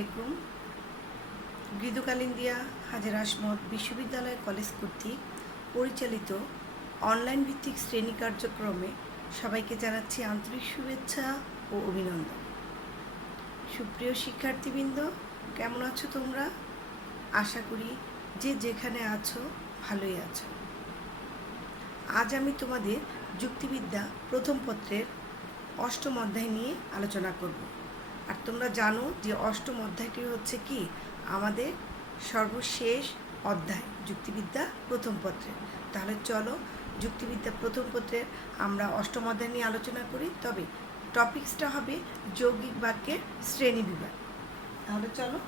আলাইকুম। মৃদুকালীন দিয়া হাজের আসমত বিশ্ববিদ্যালয় কলেজ কর্তৃক পরিচালিত অনলাইন ভিত্তিক শ্রেণী কার্যক্রমে সবাইকে জানাচ্ছি আন্তরিক শুভেচ্ছা ও অভিনন্দন। সুপ্রিয় শিক্ষার্থীবৃন্দ, কেমন আছো তোমরা? আশা করি যে যেখানে আছো ভালোই আছো। আজ আমি তোমাদের যুক্তিবিদ্যা প্রথম পত্রের অষ্টম অধ্যায় নিয়ে আলোচনা করব। আর তোমরা জানো যে অষ্টম অধ্যায়টি হচ্ছে কি আমাদের সর্বশেষ অধ্যায় যুক্তিবিদ্যা প্রথম পত্রের। তাহলে চলো যুক্তিবিদ্যা প্রথম পত্রের আমরা অষ্টম অধ্যায় নিয়ে আলোচনা করি। তবে টপিকসটা হবে যৌগিক বাক্যের শ্রেণী বিভাগ। তাহলে চলো।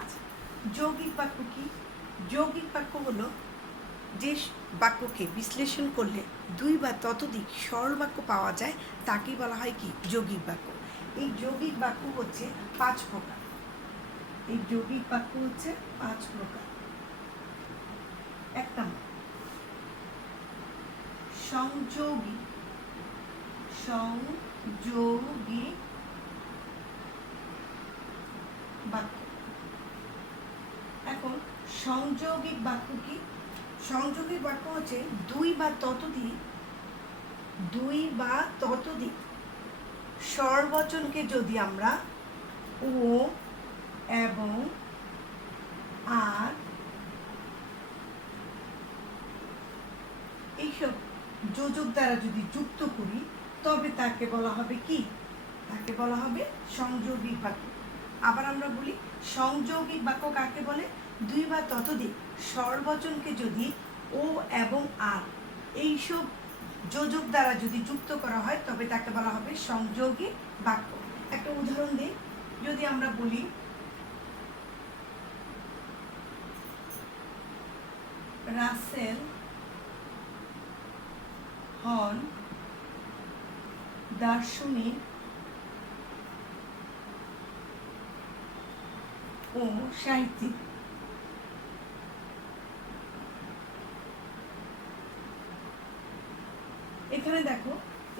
আচ্ছা, যৌগিক বাক্য কি? যৌগিক বাক্য হলো যে বাক্যকে বিশ্লেষণ করলে দুই বা ততোধিক সরল বাক্য পাওয়া যায় তাকেই বলা হয় কি যৌগিক বাক্য। এই যৌগিক বাক্য হচ্ছে 5 প্রকার। এই যৌগিক বাক্য হচ্ছে 5 প্রকার। 1 নম্বর সংযোগী। সংযোগী বাক্য। এখন সংযোগিক বাক্য কি? সংযোগিক বাক্য হচ্ছে দুই বা ততোধিক স্বরবচনকে যদি আমরা ও এবং আর এইসব যোজক দ্বারা যদি যুক্ত করি তবে তাকে বলা হবে কি? তাকে বলা হবে সংযোগিক বাক্য। আবার আমরা বলি সংযোগিক বাক্য কাকে বলে? দুই বা ততোধিক স্বরবচনকে যদি ও এবং আর এইসব যোজক দ্বারা যদি যুক্ত করা হয় তবে তাকে বলা হবে সংযোগিক বাক্য। একটা উদাহরণ দিই, যদি আমরা বলি রাসেল হন দার্শনিক ও সাহিত্যিক। এখানে দেখো,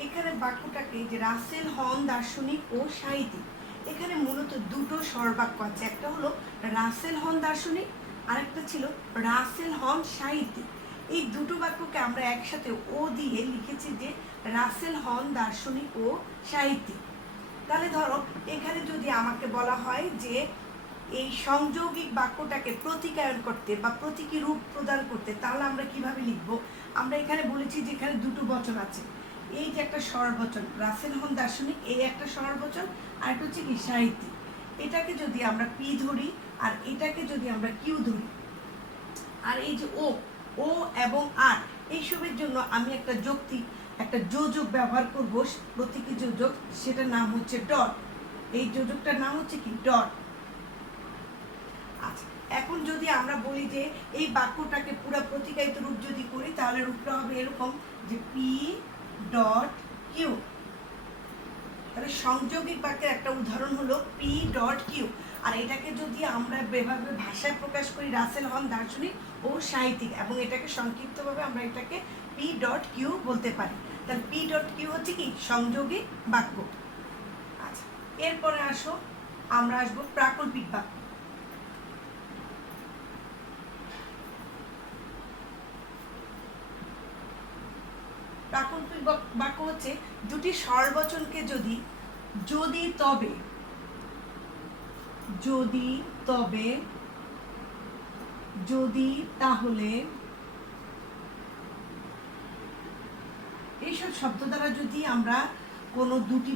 এখানে বাক্যটাকে যে রাসেল হন দার্শনিক ও সাহিত্যিক, এখানে মূলত দুটো স্বরবাক্য আছে। একটা হলো রাসেল হন দার্শনিক, আরেকটা ছিল রাসেল হন সাহিত্যিক। এই দুটো বাক্যকে আমরা একসাথে ও দিয়ে লিখেছি যে রাসেল হন দার্শনিক ও সাহিত্যিক। তাহলে ধরো এখানে যদি আমাকে বলা হয় যে এই সংযোগিক বাক্যটাকে প্রতীকায়ন করতে বা প্রতীকী রূপ প্রদান করতে, তাহলে আমরা কিভাবে লিখব? আমরা এখানে বলেছি যে এখানে দুটো বচন আছে। এই যে একটা স্বরবচন রাসেল হন দার্শনিক, এই একটা স্বরবচন, আর একটা হচ্ছে কি সাহিত্যিক। এটাকে যদি আমরা পি ধরি আর এটাকে যদি আমরা কিউ ধরি, আর এই যে ও এবং আর এইসবের জন্য আমি একটা যোজক ব্যবহার করব, প্রতীকী যোজক, সেটার নাম হচ্ছে ডট। এই যোজকটার নাম হচ্ছে কি ডট। আচ্ছা, এখন যদি আমরা বলি যে এই বাক্যটাকে পুরো প্রতীকায়িত রূপ যদি করি তাহলে রূপটা হবে এরকম যে পি ডট কিউ। তাহলে সংযোগিক বাক্যের একটা উদাহরণ হলো পি ডট কিউ। আর এটাকে যদি আমরা এভাবে ভাষায় প্রকাশ করি রাসেল হন দার্শনিক ও সাহিত্যিক, এবং এটাকে সংক্ষিপ্তভাবে আমরা এটাকে পি ডট কিউ বলতে পারি। তাহলে পি ডট কিউ হচ্ছে কি সংযোগিক বাক্য। আচ্ছা, এরপরে আমরা আসবো প্রাকল্পিক বাক্য। প্রাকল্পিক বাক্য হচ্ছে দুটি স্বরবচনকে যদি তবে যদি তাহলে এইসব শব্দ দ্বারা যদি আমরা কোনো দুটি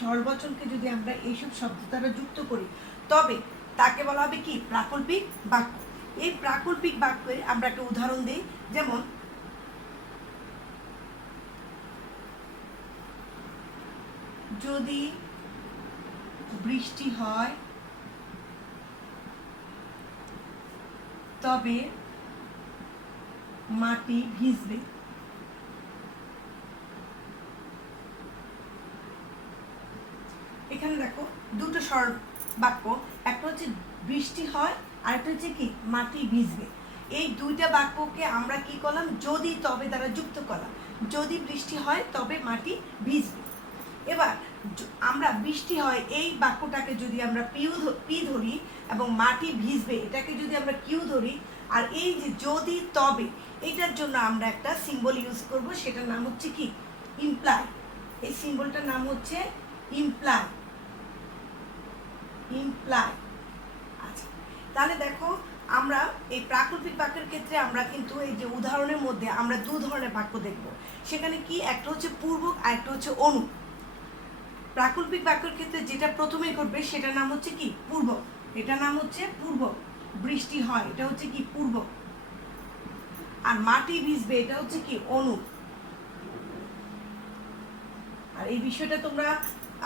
স্বরবচনকে যদি আমরা এইসব শব্দ দ্বারা যুক্ত করি তবে তাকে বলা হবে কি প্রাকল্পিক বাক্য। এই প্রাকল্পিক বাক্যের আমরা একটা উদাহরণ দিই, যেমন যদি বৃষ্টি হয় তবে মাটি ভিজবে। এখানে দেখো দুটো স্বর বাক্য, একটা হচ্ছে বৃষ্টি হয় আর একটা হচ্ছে কি মাটি ভিজবে। এই দুইটা বাক্যকে আমরা কি করলাম? যদি তবে দ্বারা যুক্ত করলাম। যদি বৃষ্টি হয় তবে মাটি ভিজবে। এবার আমরা বৃষ্টি হয় এই বাক্যটাকে যদি আমরা পি ধরি এবং মাটি ভিজবে এটাকে যদি আমরা কিউ ধরি, আর এই যে যদি তবে এটার জন্য আমরা একটা সিম্বল ইউজ করব, সেটার নাম হচ্ছে কি ইমপ্লাই। এই সিম্বলটার নাম হচ্ছে ইমপ্লাই। ইমপ্লাই। আচ্ছা, তাহলে দেখো আমরা এই প্রাকল্পিক বাক্যের ক্ষেত্রে আমরা কিন্তু এই যে উদাহরণের মধ্যে আমরা দু ধরনের বাক্য দেখব। সেখানে কি একটা হচ্ছে পূর্বক আর একটা হচ্ছে অনু। প্রাকল্পিক বাক্যের ক্ষেত্রে যেটা প্রথমে ঘটবে সেটার নাম হচ্ছে কি পূর্বক। এটার নাম হচ্ছে পূর্বক। বৃষ্টি হয় এটা হচ্ছে কি পূর্বক। আর মাটি ভিজবে এটা হচ্ছে কি অনু। আর এই বিষয়টা তোমরা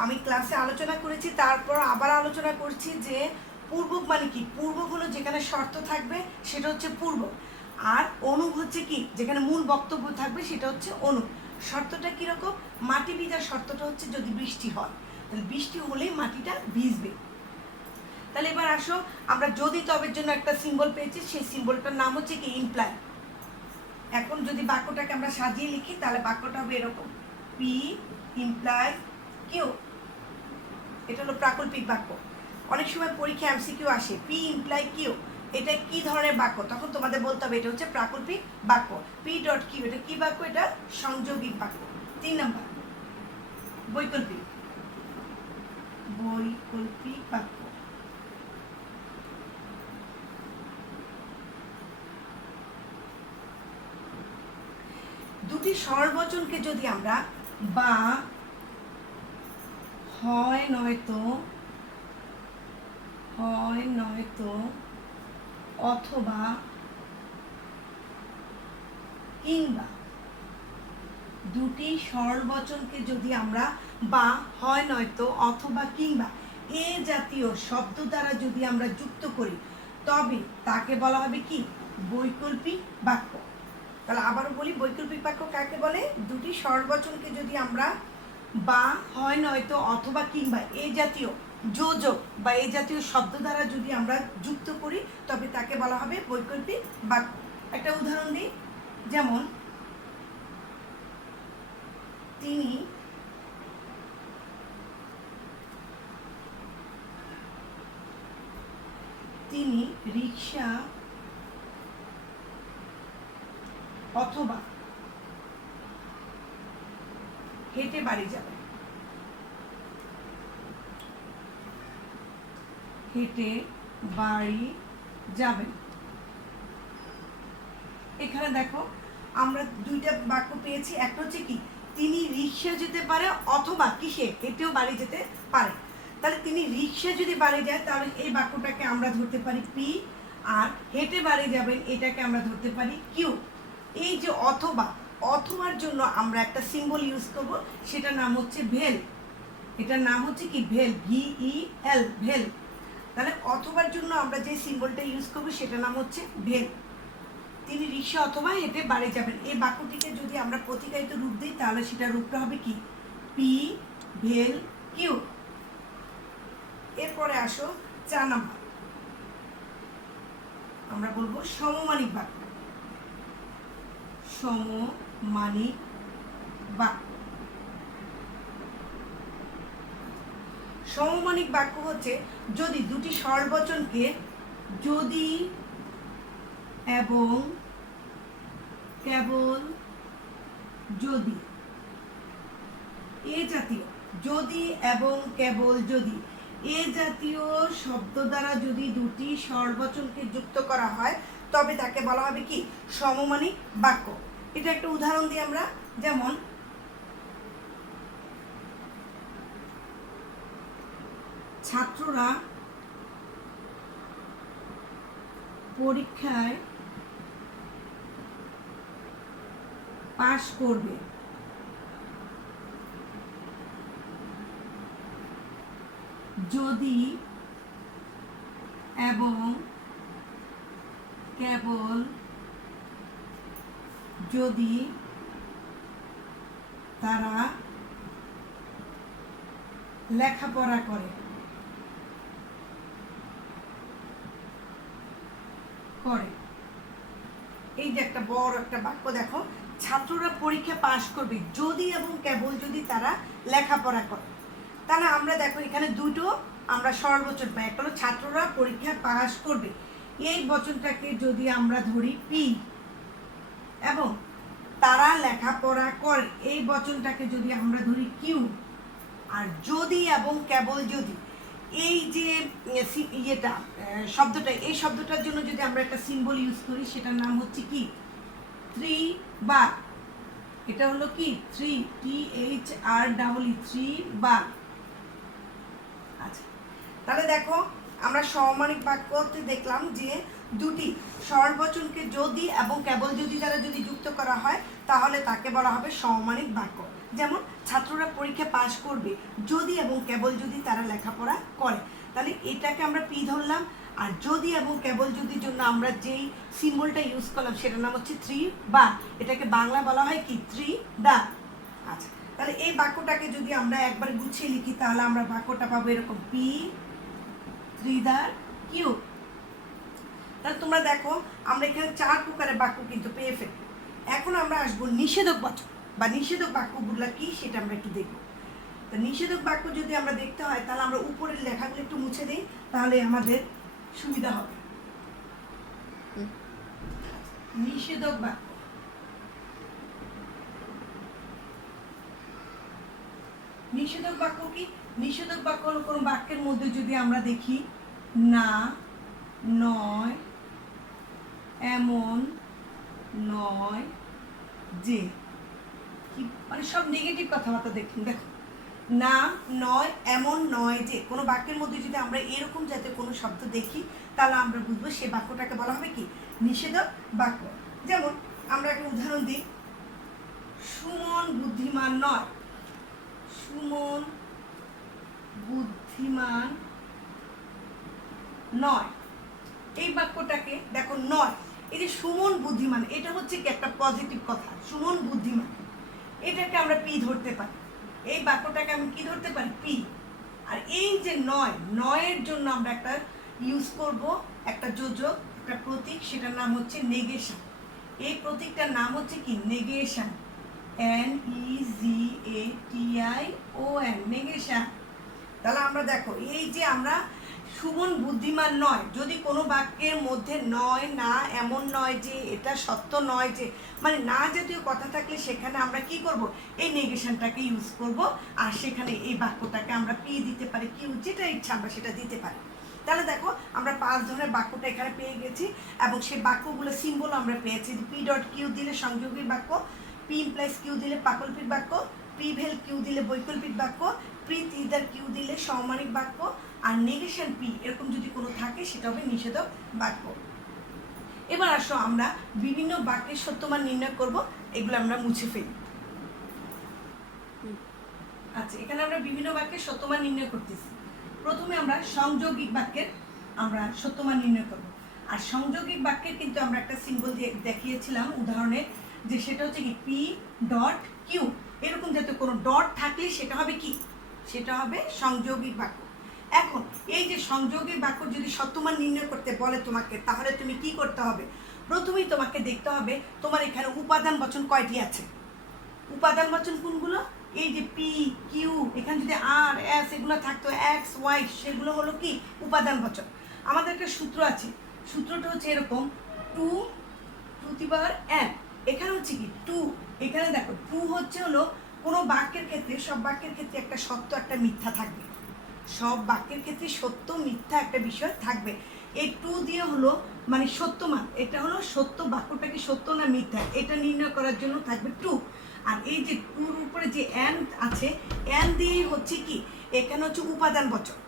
আমি ক্লাসে আলোচনা করেছি, তারপর আবার আলোচনা করছি যে পূর্বক মানে কি। পূর্বক হলো যেখানে শর্ত থাকবে সেটা হচ্ছে পূর্বক, আর অনু হচ্ছে কি যেখানে মূল বক্তব্য থাকবে সেটা হচ্ছে অনু। শর্তটা কীরকম? মাটি ভিজার শর্তটা হচ্ছে যদি বৃষ্টি হয়, তাহলে বৃষ্টি হলেই মাটিটা ভিজবে। তাহলে এবার আসো আমরা যদি তবের জন্য একটা সিম্বল পেয়েছি, সেই সিম্বলটার নাম হচ্ছে কি ইমপ্লাই। এখন যদি বাক্যটাকে আমরা সাজিয়ে লিখি তাহলে বাক্যটা হবে এরকম, পি ইমপ্লাই কিউ। এটা হলো প্রাকল্পিক বাক্য। অনেক সময় পরীক্ষা এমসিকিউ আসে পি ইমপ্লাই কিউ, এটা কি ধরনের বাক্য, তখন তোমাদের বলতে হবে এটা হচ্ছে প্রাকল্পিক বাক্য। পি ডট কিউ এটা কি বাক্য? এটা সংযোগিক বাক্য। 3 নাম্বার বৈকল্পিক। বৈকল্পিক বাক্য। দুটি সর্বচনকে যদি আমরা বা, হয় নয়তো, অথবা, কিংবা, দুটি সর্বচনকে যদি আমরা বা, হয় নয়তো, অথবা, কিংবা এ জাতীয় শব্দ দ্বারা যদি আমরা যুক্ত করি তবে তাকে বলা হবে কি বৈকল্পিক বাক্য। তাহলে আবারও বলি, বৈকল্পিক বাক্য কাকে বলে? দুটি সর্বচনকে যদি আমরা বা, হয় নয়তো, অথবা, কিংবা এই জাতীয় যোজক বা এই জাতীয় শব্দ দ্বারা যদি আমরা যুক্ত করি তবে তাকে বলা হবে বৈকল্পিক বাক্য। একটা উদাহরণ দিই, যেমন তিনি রিক্সা অথবা হেঁটে বাড়ি যাবেন। হেঁটে বাড়ি যাবেন। এখানে দেখো আমরা দুইটা বাক্য পেয়েছি। একটা হচ্ছে কি তিনি রিক্সা যেতে পারে অথবা কিসে হেঁটেও বাড়ি যেতে পারে। তাহলে তিনি রিক্সা যদি বাড়ি যায় তাহলে এই বাক্যটাকে আমরা ধরতে পারি পি, আর হেঁটে বাড়ি যাবেন এটাকে আমরা ধরতে পারি কিউ। এই যে অথবা, অথবার জন্য আমরা একটা সিম্বল ইউজ করব, সেটার নাম হচ্ছে ভেল। এটার নাম হচ্ছে কি ভেল, VEL, ভেল। তাহলে অথবার জন্য আমরা যে সিম্বলটা ইউজ করব সেটার নাম হচ্ছে ভেল। তিনি রিক্সা অথবা হেঁটে বাড়ি যাবেন। এই বাক্যটিকে যদি আমরা প্রতিকায়িত রূপ দিই তাহলে সেটা রূপটা হবে কি পি ভেল কিউ। এরপরে আসো 4 নাম্বার, আমরা বলবো সমমানিক বাক্য। সমমানিক বাক্য। সমমানিক বাক্য হচ্ছে যদি দুটি সর্বচনকে যদি এবং কেবল যদি, এ জাতীয় যদি এবং কেবল যদি এ জাতীয় শব্দ দ্বারা যদি দুটি সর্বচনকে যুক্ত করা হয় তবে তাকে বলা হবে কি সমমানিক বাক্য। এটা একটা উদাহরণ দিই আমরা, যেমন ছাত্ররা পরীক্ষায় পাশ করবে। যদি এবং কেবল যদি তারা লেখাপড়া করে। এই যে একটা বড় একটা বাক্য দেখো, ছাত্ররা পরীক্ষা পাশ করবে যদি এবং কেবল যদি তারা লেখাপড়া করে। তাহলে আমরা দেখো এখানে দুটো আমরা সরল বচন পাই। একটা হলো ছাত্ররা পরীক্ষা পাশ করবে, এই বচনটাকে যদি আমরা ধরি পি, এবং তারা লেখাপড়া করে এই বচনটাকে যদি আমরা ধরি কিউ, আর যদি এবং কেবল যদি এই যে ইয়েটা শব্দটা, এই শব্দটার জন্য যদি আমরা একটা সিম্বল ইউজ করি সেটার নাম হচ্ছে কি থ্রি বা। এটা হলো কি থ্রি, THR থ্রি বা। আচ্ছা, তাহলে দেখো আমরা সমমানিক বাক্যতে দেখলাম যে দুটি সরল বচনকে যদি এবং কেবল যদি দ্বারা যদি যুক্ত করা হয় তাহলে তাকে বলা হবে সমমানিক বাক্য। যেমন ছাত্ররা পরীক্ষা পাশ করবে যদি এবং কেবল যদি তারা লেখাপড়া করে, তাহলে এটাকে আমরা পি ধরলাম। আর যদি এবং কেবল যদির জন্য আমরা যেই সিম্বলটা ইউজ করলাম সেটার নাম হচ্ছে থ্রি বা, এটাকে বাংলা বলা হয় কি থ্রি দা। আচ্ছা, তাহলে এই বাক্যটাকে যদি আমরা একবার গুছিয়ে লিখি তাহলে আমরা বাক্যটা পাবো এরকম পি থ্রি দা কিউ। তাহলে তোমরা দেখো আমরা এখানে 4 প্রকারের বাক্য কিন্তু পেয়ে ফেলি। এখন আমরা আসবো নিষেধক বাচক বা নিষেধক বাক্যগুলো কি সেটা আমরা একটু দেখবো। তো নিষেধক বাক্য যদি আমরা দেখতে হয় তাহলে আমরা উপরের লেখাগুলো একটু মুছে দিই, তাহলে আমাদের সুবিধা হবে। নিষেধক বাক্য, নিষেধক বাক্য কি? নিষেধক বাক্য হলো কোনো বাক্যের মধ্যে যদি আমরা দেখি না, নয়, এমন, নয়, যে, কি মানে সব নেগেটিভ কথাবার্তা দেখুন। দেখো না, নয়, এমন, নয়, যে, কোনো বাক্যের মধ্যে যদি আমরা এরকম জাতীয় কোনো শব্দ দেখি তাহলে আমরা বুঝবো সে বাক্যটাকে বলা হবে কি নিষেধক বাক্য। যেমন আমরা একটা উদাহরণ দিই, সুমন বুদ্ধিমান নয়। সুমন বুদ্ধিমান নয়, এই বাক্যটাকে দেখো নয়, এই যে সুমন বুদ্ধিমান এটা হচ্ছে কি একটা পজিটিভ কথা, সুমন বুদ্ধিমান, এটাকে আমরা পি ধরতে পারি। এই বাক্যটাকে আমি কি ধরতে পারি পি। আর এই যে নয়, নয়ের জন্য আমরা একটা ইউজ করব একটা যোজক, একটা প্রতীক, সেটার নাম হচ্ছে নেগেশন। এই প্রতীকটার নাম হচ্ছে কি নেগেশন, NEGATION, নেগেশন। তাহলে আমরা দেখো এই যে আমরা সুমন বুদ্ধিমান নয়, যদি কোনো বাক্যের মধ্যে নয়, না, এমন নয়, যে, এটা সত্য নয়, যে, মানে না জাতীয় কথা থাকলে সেখানে আমরা কি করব এই নেগেশনটাকে ইউজ করব, আর সেখানে এই বাক্যটাকে আমরা পি দিতে পারি, কিউ, যেটা ইচ্ছা আমরা সেটা দিতে পারি। তাহলে দেখো আমরা 5 ধরনের বাক্যটা এখানে পেয়ে গেছি, এবং সেই বাক্যগুলো সিম্বল আমরা পেয়েছি। পি ডট কিউ দিলে সংযোগী বাক্য, পি ইমপ্লাইজ কিউ দিলে প্রাকল্পিক বাক্য, পি ভেল কিউ দিলে বৈকল্পিক বাক্য, পি থ্রিদার কিউ দিলে সমমানিক বাক্য, আর নেগেশন পি এরকম যদি কোনো থাকে সেটা হবে নিষেধক বাক্য। এবার আসো আমরা বিভিন্ন বাক্যের সত্যমান নির্ণয় করব, এগুলো আমরা মুছে ফেলি। আচ্ছা, এখানে আমরা বিভিন্ন বাক্যের সত্যমান নির্ণয় করতেছি। প্রথমে আমরা সংযোগিক বাক্যের আমরা সত্যমান নির্ণয় করব। আর সংযোগিক বাক্যের কিন্তু আমরা একটা সিম্বল দিয়ে দেখিয়েছিলাম উদাহরণে, যে সেটা হচ্ছে কি পি ডট কিউ, এরকম যাতে কোনো ডট থাকলে সেটা হবে কি, সেটা হবে সংযোগিক বাক্য। এখন এই যে সংযোগিক বাক্য যদি সত্যমান নির্ণয় করতে বলে তোমাকে, তাহলে তুমি কি করতে হবে? প্রথমেই তোমাকে দেখতে হবে তোমার এখানে উপাদান বচন কয়টি আছে। উপাদান বচন কোনগুলো? এই যে পি কিউ, এখানে যদি আর এস এগুলো থাকতো, এক্স ওয়াই, সেগুলো হলো কি উপাদান বচন। আমাদের একটা সূত্র আছে, সূত্রটা হচ্ছে এরকম 2 টু দি পাওয়ার n। এখানে হচ্ছে কি 2, এখানে দেখো 2 হচ্ছে হলো কোনো বাক্যের ক্ষেত্রে, সব বাক্যের ক্ষেত্রে একটা সত্য একটা মিথ্যা থাকবে, সব বাক্যের ক্ষেত্রে সত্য মিথ্যা একটা বিষয় থাকবে। এই 2 দিয়ে হলো মানে সত্য মান, এটা হলো সত্য, বাক্যটা কি সত্য না মিথ্যা এটা নির্ণয় করার জন্য থাকবে 2। আর এই যে 2 এর উপরে যে n আছে, n দিয়ে হচ্ছে কি এখানে হচ্ছে উপাদান বচন।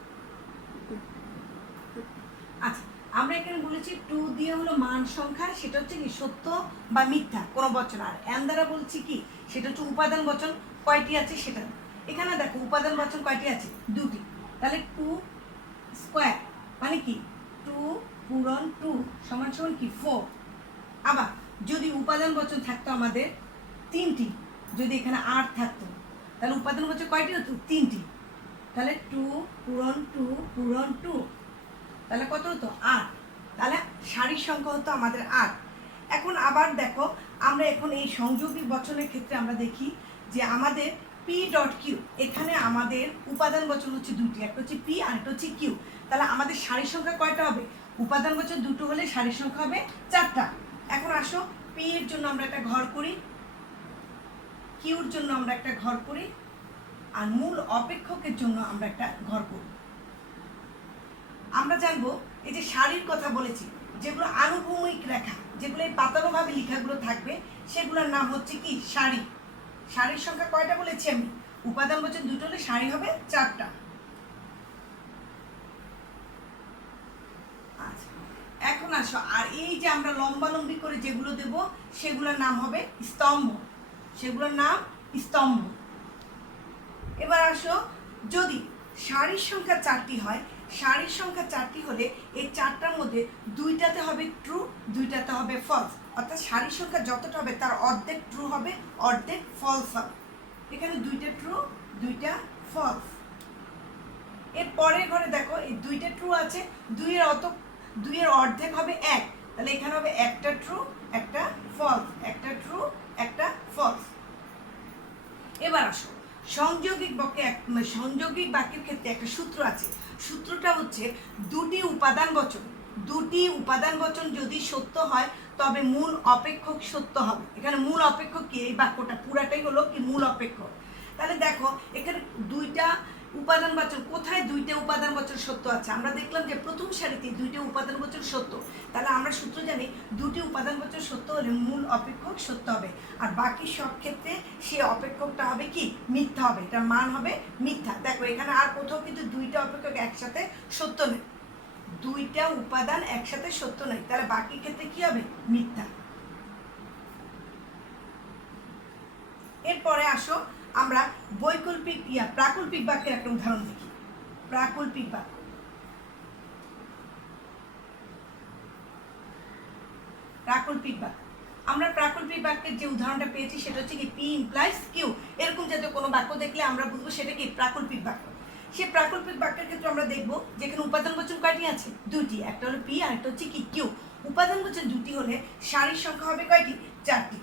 আচ্ছা, আমরা এখানে বলেছি 2 দিয়ে হলো মান সংখ্যা, সেটা হচ্ছে কি সত্য বা মিথ্যা কোনো বচন। আর n দ্বারা বলছি কি সেটা হচ্ছে উপাদান বচন কয়টি আছে সেটা। এখানে দেখো উপাদান বচন কয়টি আছে, 2টি। তাহলে 2 স্কোয়ার মানে কি 2 পূরণ 2 সমান সমান কি 4। আবার যদি উপাদান বচন থাকতো আমাদের 3টি, যদি এখানে 8 থাকতো তাহলে উপাদান বচন কয়টি হতো 3টি। তাহলে 2 পূরণ 2 পূরণ 2, তাহলে কত হতো 8। তাহলে সারির সংখ্যা হতো আমাদের 8। এখন আবার দেখো, আমরা এখন এই সংযোগী বচনের ক্ষেত্রে আমরা দেখি যে আমাদের পি ডট কিউ, এখানে আমাদের উপাদান বচন হচ্ছে দুটি, একটা হচ্ছে পি আর একটা হচ্ছে কিউ। তাহলে আমাদের সারির সংখ্যা কয়টা হবে? উপাদান বচন দুটো হলে সারির সংখ্যা হবে 4টা। এখন আসো, পি এর জন্য আমরা একটা ঘর করি, কিউর জন্য আমরা একটা ঘর করি, আর মূল অপেক্ষকের জন্য আমরা একটা ঘর করি। আমরা জানবো এই যে সারির কথা বলেছি, যেগুলো আনুভূমিক রেখা, যেগুলো এই পাতানো ভাবে লেখাগুলো থাকবে, সেগুলোর নাম হচ্ছে কি সারি। সারির সংখ্যা কয়টা বলেছি আমি? উপাদান বচন দুটো হলে সারি হবে 4টা। আচ্ছা, এখন আসো, আর এই যে আমরা লম্বালম্বি করে যেগুলো দেব সেগুলোর নাম হবে স্তম্ভ, সেগুলোর নাম স্তম্ভ। এবার আসো, যদি সারির সংখ্যা 4টি হয়, সারির সংখ্যা 4টি হলে এই 4টার মধ্যে 2টাতে হবে ট্রু, 2টাতে হবে ফলস। অর্থাৎ সারির সংখ্যা যতটা হবে তার অর্ধেক ট্রু হবে, অর্ধেক ফলস হবে। এখানে 2টা ট্রু, 2টা ফলস। এর পরের ঘরে দেখো, এই 2টা ট্রু আছে, 2-এর অর্ধেক হবে 1, তাহলে এখানে হবে একটা ট্রু, একটা ফলস, একটা ট্রু, একটা ফলস। এবার আসো, সংযোগিক বাক্যের ক্ষেত্রে একটা সূত্র আছে। সূত্রটা হচ্ছে দুটি উপাদান বচন যদি সত্য হয় তবে মূল অপেক্ষক সত্য হবে। এখানে মূল অপেক্ষক কি? এই বাক্যটা পুরাটাই হলো কি মূল অপেক্ষক। তাহলে দেখো, এখানে দুইটা উপাদান বচন, কোথায় দুইটা উপাদান বচন সত্য আছে? আমরা দেখলাম যে প্রথম সারিতে দুইটা উপাদান বচন সত্য। তাহলে আমরা সূত্র জানি দুটি উপাদান বচন সত্য হলে মূল অপেক্ষক সত্য হবে, আর বাকি সব ক্ষেত্রে সে অপেক্ষকটা হবে কি মিথ্যা হবে, এটার মান হবে মিথ্যা। দেখো, এখানে আর কোথাও কিন্তু দুইটা অপেক্ষক একসাথে সত্য নেই, দুইটা উপাদান একসাথে সত্য নেই, তাহলে বাকি ক্ষেত্রে কি হবে? মিথ্যা। এরপরে আসো, আমরা প্রাকল্পিক বাক্যের একটা উদাহরণ দেখি। প্রাকল্পিক বাক্য, আমরা প্রাকল্পিক বাক্যের যে উদাহরণটা পেয়েছি সেটা হচ্ছে কি পি ইমপ্লাইজ কিউ। এরকম জাতীয় কোনো বাক্য দেখলে আমরা বুঝবো সেটা কি প্রাকল্পিক বাক্য। সে প্রাকল্পিক বাক্যের ক্ষেত্রে আমরা দেখবো যেখানে উপাদান বচন কয়টি আছে? দুটি, একটা হলো পি আর একটা হচ্ছে কি কিউ। উপাদান বচন দুটি হলে সারির সংখ্যা হবে কয়টি? 4টি।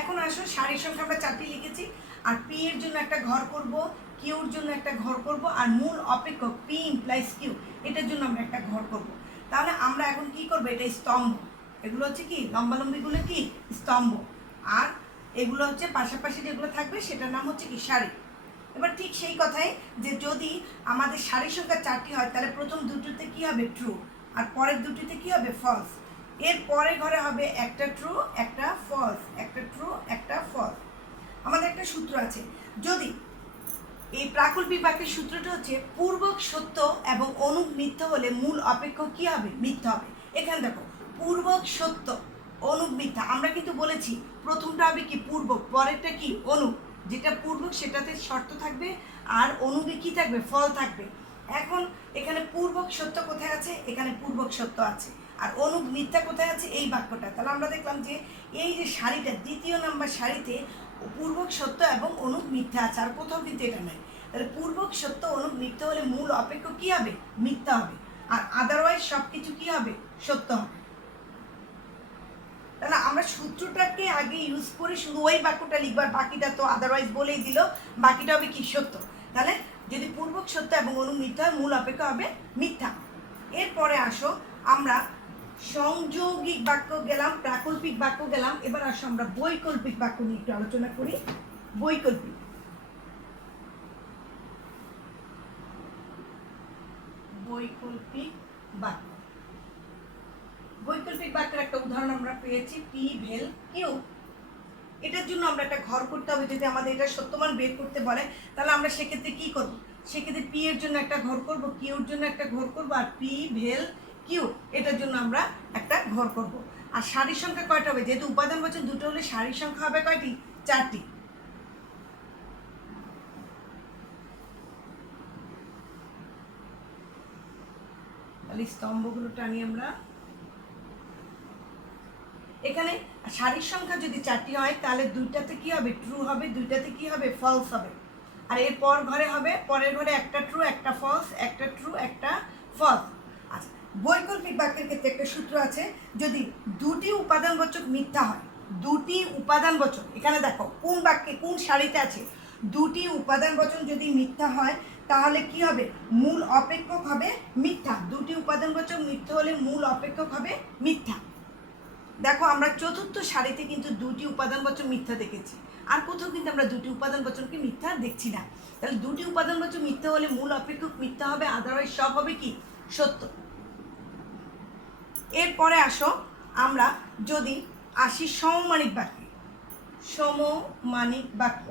এখন আসো, সারির সংখ্যা আমরা 4টি লিখেছি, আর পি এর জন্য একটা ঘর করব, কিউর জন্য একটা ঘর করব, আর মূল অপেক্ষক পি ইমপ্লাইজ কিউ, এটার জন্য আমরা একটা ঘর করব। তাহলে আমরা এখন কি করব? এটা স্তম্ভ, এগুলো হচ্ছে কি লম্বালম্বিগুলো কি স্তম্ভ, আর এগুলো হচ্ছে পাশাপাশি যেগুলো থাকবে সেটার নাম হচ্ছে কি সারি। এবার ঠিক সেই কথাই যে যদি আমাদের সারির সংখ্যা 4টি হয় তাহলে প্রথম দুটোতে কি হবে? ট্রু, আর পরের দুটিতে কি হবে? ফলস। এর পরে ঘরে হবে একটা ট্রু, একটা ফলস, একটা ট্রু, একটা ফলস। আমাদের একটা সূত্র আছে, যদি এই প্রাকল্পিক বাক্যের সূত্রটা হচ্ছে পূর্বক সত্য এবং অনুপ মিথ্যা হলে মূল অপেক্ষক কি হবে? মিথ্যা হবে। এখানে দেখো, পূর্বক সত্য, অনুপ মিথ্যা। আমরা কিন্তু বলেছি প্রথমটা হবে কি পূর্বক, পরেরটা কি অনুপ। যেটা পূর্বক সেটাতে শর্ত থাকবে, আর অনুপে কি থাকবে? ফল থাকবে। এখন এখানে পূর্বক সত্য কোথায় আছে? এখানে পূর্বক সত্য আছে, আর অনুপ মিথ্যা কোথায় আছে? এই বাক্যটা। তাহলে আমরা দেখলাম যে এই যে সারিটা, দ্বিতীয় নাম্বার সারিতে পূর্বক সত্য এবং অনুপ মিথ্যা আছে, আর কোথাও কিন্তু এটা নাই। তাহলে পূর্বক সত্য অনুপ মিথ্যা হলে মূল অপেক্ষক কি হবে? মিথ্যা হবে, আর আদারওয়াইজ সবকিছু কি হবে? সত্য হবে। তাহলে আমরা সূত্রটাকে আগে ইউজ করে শুধু ওই বাক্যটা লিখবার, বাকিটা তো আদারওয়াইজ বলেই দিল, বাকিটা হবে কি সত্য। তাহলে যদি পূর্বক সত্য এবং অনুপ মিথ্যা হয়, মূল অপেক্ষা হবে মিথ্যা। এরপরে আসো, আমরা সংযোগিক বাক্য গেলাম, প্রাকল্পিক বাক্য গেলাম, এবার আসো আমরা বৈকল্পিক বাক্য নিয়ে একটু আলোচনা করি। বৈকল্পিক বাক্য, বৈকল্পিক বাক্যের একটা উদাহরণ আমরা পেয়েছি পি ভেল কিউ। এটার জন্য আমরা একটা ঘর করতে হবে, যদি আমাদের এটা সত্যমান বের করতে বলে তাহলে আমরা সেক্ষেত্রে কি করব? সেক্ষেত্রে পি এর জন্য একটা ঘর করব, কিউর জন্য একটা ঘর করব, আর পি ভেল কিউ এটার জন্য আমরা একটা ঘর করব। আর সারির সংখ্যা কয়টা হবে? যেহেতু উপাদান বচন দুটো হলে সারির সংখ্যা হবে কয়টি? 4টি। তাহলে স্তম্ভগুলো টানি আমরা। এখানে সারির সংখ্যা যদি 4টি হয় তাহলে দুইটাতে কি হবে? ট্রু হবে, দুইটাতে কি হবে? ফলস হবে। আর এরপর ঘরে হবে, পরের ঘরে একটা ট্রু একটা ফলস, একটা ট্রু একটা ফলস। আচ্ছা, বৈকল্পিক বাক্যের ক্ষেত্রে একটা সূত্র আছে, যদি দুটি উপাদানবাচক মিথ্যা হয়, দুটি উপাদানবাচক, এখানে দেখো কোন বাক্যে কোন সারিতে আছে, দুটি উপাদানবাচক যদি মিথ্যা হয় তাহলে কি হবে, মূল অপেক্ষক হবে মিথ্যা। দুটি উপাদানবাচক মিথ্যা হলে মূল অপেক্ষক হবে মিথ্যা। দেখো আমরা চতুর্থ সারিতে কিন্তু দুটি উপাদানবাচক মিথ্যা দেখেছি, আর কোথাও কিন্তু আমরা দুটি উপাদানবাচককে মিথ্যা দেখছি না। তাহলে দুটি উপাদানবাচক মিথ্যা হলে মূল অপেক্ষক মিথ্যা হবে, আদারওয়াইজ সব হবে কি সত্য। এরপরে আসো আমরা যদি আসি সমমানিক বাক্যে, সমমানিক বাক্য।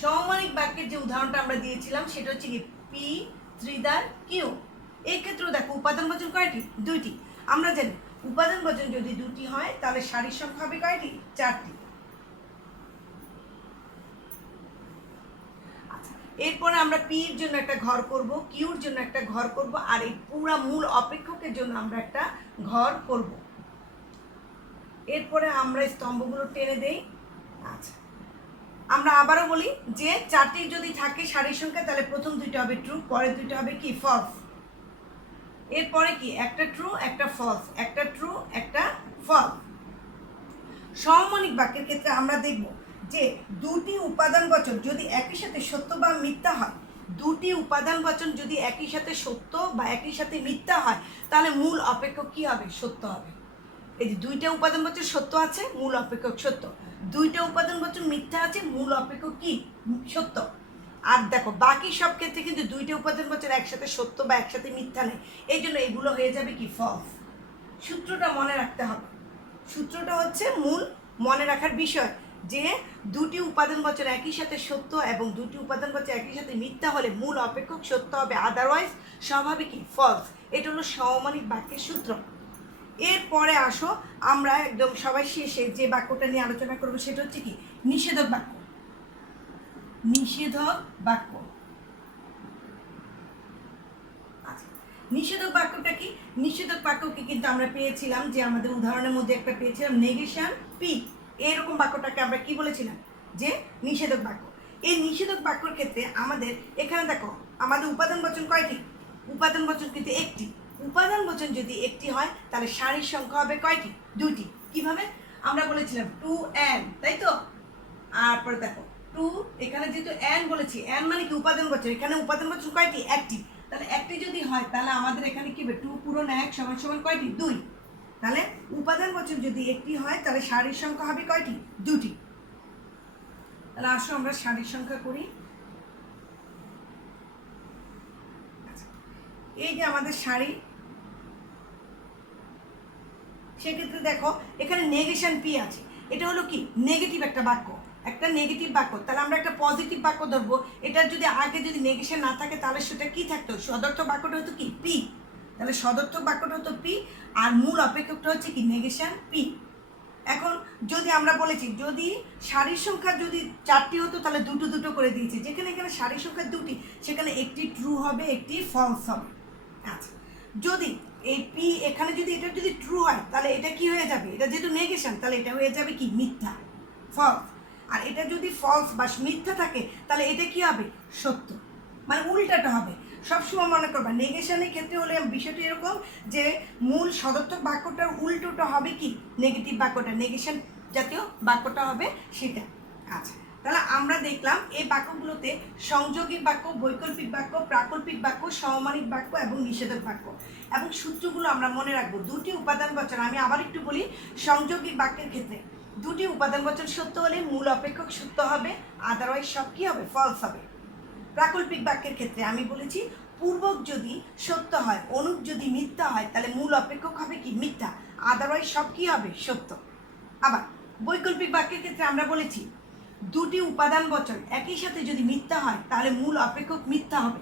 সমমানিক বাক্যের যে উদাহরণটা আমরা দিয়েছিলাম সেটা হচ্ছে কি পি ত্রিদার কিউ। এই ক্ষেত্রেও দেখো উপাদানবাচক কয়টি, দুইটি। আমরা জানি উপাদানবাচক যদি দুটি হয় তাহলে সারির সংখ্যা হবে কয়টি, চারটি। আচ্ছা, এরপরে আমরা পির জন্য একটা ঘর করব, কিউর জন্য একটা ঘর করব, আর এই পুরা মূল অপেক্ষকের জন্য আমরা একটা ঘর করব। এরপরে আমরা স্তম্ভগুলো টেনে দেই। আচ্ছা, আমরা আবারও বলি যে চারটি যদি থাকে সারির সংখ্যা তাহলে প্রথম দুইটা হবে ট্রু, পরের দুইটা হবে কি ফলস। এরপরে কি একটা ট্রু একটা ফলস, একটা ট্রু একটা ফলস। সমমানিক বাক্যের ক্ষেত্রে আমরা দেখব যে দুটি উপাদানবাচক যদি একই সাথে সত্য বা মিথ্যা হয়, দুটি উপাদানবাচক যদি একই সাথে সত্য বা একই সাথে মিথ্যা হয় তাহলে মূল অপেক্ষক কি হবে, সত্য হবে। এই যে দুইটা উপাদানবাচক সত্য আছে, মূল অপেক্ষক সত্য। দুইটা উপাদানবাচক মিথ্যা আছে, মূল অপেক্ষক কি সত্য। আর দেখো বাকি সব ক্ষেত্রে কিন্তু দুইটা উপাদানবাচক একসাথে সত্য বা একসাথে মিথ্যা নেই, এই জন্য এগুলো হয়ে যাবে কি ফলস। সূত্রটা মনে রাখতে হবে, সূত্রটা হচ্ছে মূল মনে রাখার বিষয়, যে দুটি উপাদানবাচক একই সাথে সত্য এবং দুটি উপাদানবাচক একই সাথে মিথ্যা হলে মূল অপেক্ষক সত্য হবে, আদারওয়াইজ সব হবে কি ফলস। এটা হলো সমমানিক বাক্যের সূত্র। এরপরে আসো আমরা একদম সবাই শেষে যে বাক্যটা নিয়ে আলোচনা করবো সেটা হচ্ছে কি নিষেধক বাক্য। নিষেধক বাক্য। আচ্ছা, নিষেধক বাক্যটা কি, নিষেধক বাক্যকে কিন্তু আমরা পেয়েছিলাম যে আমাদের উদাহরণের মধ্যে একটা পেয়েছিলাম নেগেশন পি, এরকম বাক্যটাকে আমরা কি বলেছিলাম যে নিষেধক বাক্য। এই নিষেধক বাক্যের ক্ষেত্রে আমাদের এখানে দেখো আমাদের উপাদানবাচক কয়টি, উপাদানবাচক কিন্তু একটি। উপাদানবাচক যদি একটি হয় তাহলে সারির সংখ্যা হবে কয়টি, দুইটি। কিভাবে, আমরা বলেছিলাম টু অ্যান, তাই তো। তারপরে দেখো টু, এখানে যেহেতু অ্যান বলেছি, অ্যান মানে কি উপাদানবাচক, এখানে উপাদানবাচক কয়টি, একটি। তাহলে একটি যদি হয় তাহলে আমাদের এখানে কি হবে, টু পূরণ এক সমান সমান কয়টি, দুই। তাহলে উপাদানবাচক যদি একটি হয় তাহলে সারির সংখ্যা হবে কয়টি, দুটি। তাহলে আসো আমরা সারির সংখ্যা করি। এই যে আমাদের সারি, সেক্ষেত্রে দেখো এখানে নেগেশন পি আছে, এটা হলো কি নেগেটিভ একটা বাক্য, একটা নেগেটিভ বাক্য। তাহলে আমরা একটা পজিটিভ বাক্য ধরবো, এটার যদি আগে যদি নেগেশন না থাকে তাহলে সেটা কি থাকতো, সদর্থক বাক্যটা হতো কি পি। তাহলে সদর্থক বাক্যটা হতো পি, আর মূল অপেক্ষকটা হচ্ছে কি নেগেশন পি। এখন যদি আমরা বলেছি যদি সারির সংখ্যা যদি চারটি হতো তাহলে দুটো দুটো করে দিয়েছি, যেখানে এখানে সারির সংখ্যা দুটি সেখানে একটি ট্রু হবে একটি ফলস হবে। আচ্ছা, যদি এই পি এখানে যদি এটা যদি ট্রু হয় তাহলে এটা কি হয়ে যাবে, এটা যেহেতু নেগেশন তাহলে এটা হয়ে যাবে কি মিথ্যা, ফলস। আর এটা যদি ফলস বা মিথ্যা থাকে তাহলে এটা কি হবে, সত্য। মানে উল্টাটা হবে। সবসময় মনে করবা নেগেশনের ক্ষেত্রে হলে বিষয়টি এরকম যে মূল সদর্থক বাক্যটার উল্টোটা হবে কি নেগেটিভ বাক্যটা, নেগেশন জাতীয় বাক্যটা হবে সেটা। আচ্ছা, তাহলে আমরা দেখলাম এই বাক্যগুলোতে সংযোগী বাক্য, বৈকল্পিক বাক্য, প্রাকল্পিক বাক্য, সমমানিক বাক্য এবং নিষেধক বাক্য, এবং সূত্রগুলো আমরা মনে রাখবো। দুটি উপাদানবাচক, আমি আবার একটু বলি, সংযোগী বাক্যের ক্ষেত্রে দুটি উপাদানবাচক সত্য হলে মূল অপেক্ষক সত্য হবে, আদারওয়াইজ সব কি হবে, ফলস হবে। প্রাকল্পিক বাক্যের ক্ষেত্রে আমি বলেছি পূর্বক যদি সত্য হয়, অনুপ যদি মিথ্যা হয় তাহলে মূল অপেক্ষক হবে কি মিথ্যা, আদারওয়াইজ সব কি হবে, সত্য। আবার বৈকল্পিক বাক্যের ক্ষেত্রে আমরা বলেছি দুটি উপাদানবাচক একই সাথে যদি মিথ্যা হয় তাহলে মূল অপেক্ষক মিথ্যা হবে,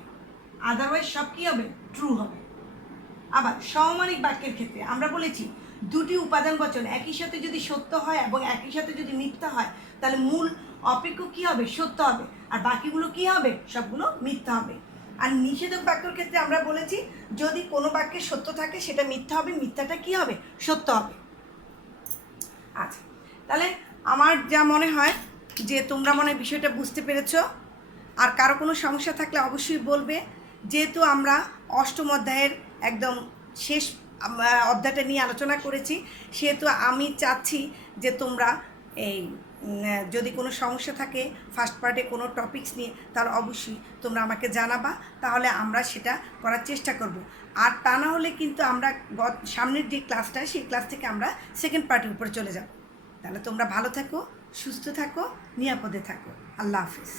আদারওয়াইজ সব কি হবে, ট্রু হবে। আবার সমমানিক বাক্যের ক্ষেত্রে আমরা বলেছি দুটি উপাদানবাচক একই সাথে যদি সত্য হয় এবং একই সাথে যদি মিথ্যা হয় তাহলে মূল অপেক্ষক কি হবে, সত্য হবে, আর বাকিগুলো কি হবে, সবগুলো মিথ্যা হবে। আর নিষেধক বাক্যের ক্ষেত্রে আমরা বলেছি যদি কোনো বাক্যে সত্য থাকে সেটা মিথ্যা হবে, মিথ্যাটা কি হবে, সত্য হবে। আচ্ছা, তাহলে আমার যা মনে হয় যে তোমরা মনে হয় বিষয়টা বুঝতে পেরেছো। আর কারো কোনো সমস্যা থাকলে অবশ্যই বলবে। যেহেতু আমরা অষ্টম অধ্যায়ের একদম শেষ অধ্যায়টা নিয়ে আলোচনা করেছি, সেহেতু আমি চাচ্ছি যে তোমরা এই যদি কোনো সমস্যা থাকে ফার্স্ট পার্টে কোনো টপিকস নিয়ে, তাহলে অবশ্যই তোমরা আমাকে জানাবা, তাহলে আমরা সেটা করার চেষ্টা করব। আর তা না হলে কিন্তু আমরা সামনের যে ক্লাসটা, সেই ক্লাস থেকে আমরা সেকেন্ড পার্টের উপরে চলে যাব। তাহলে তোমরা ভালো থাকো, সুস্থ থাকো, নিরাপদে থাকো। আল্লাহ হাফিজ।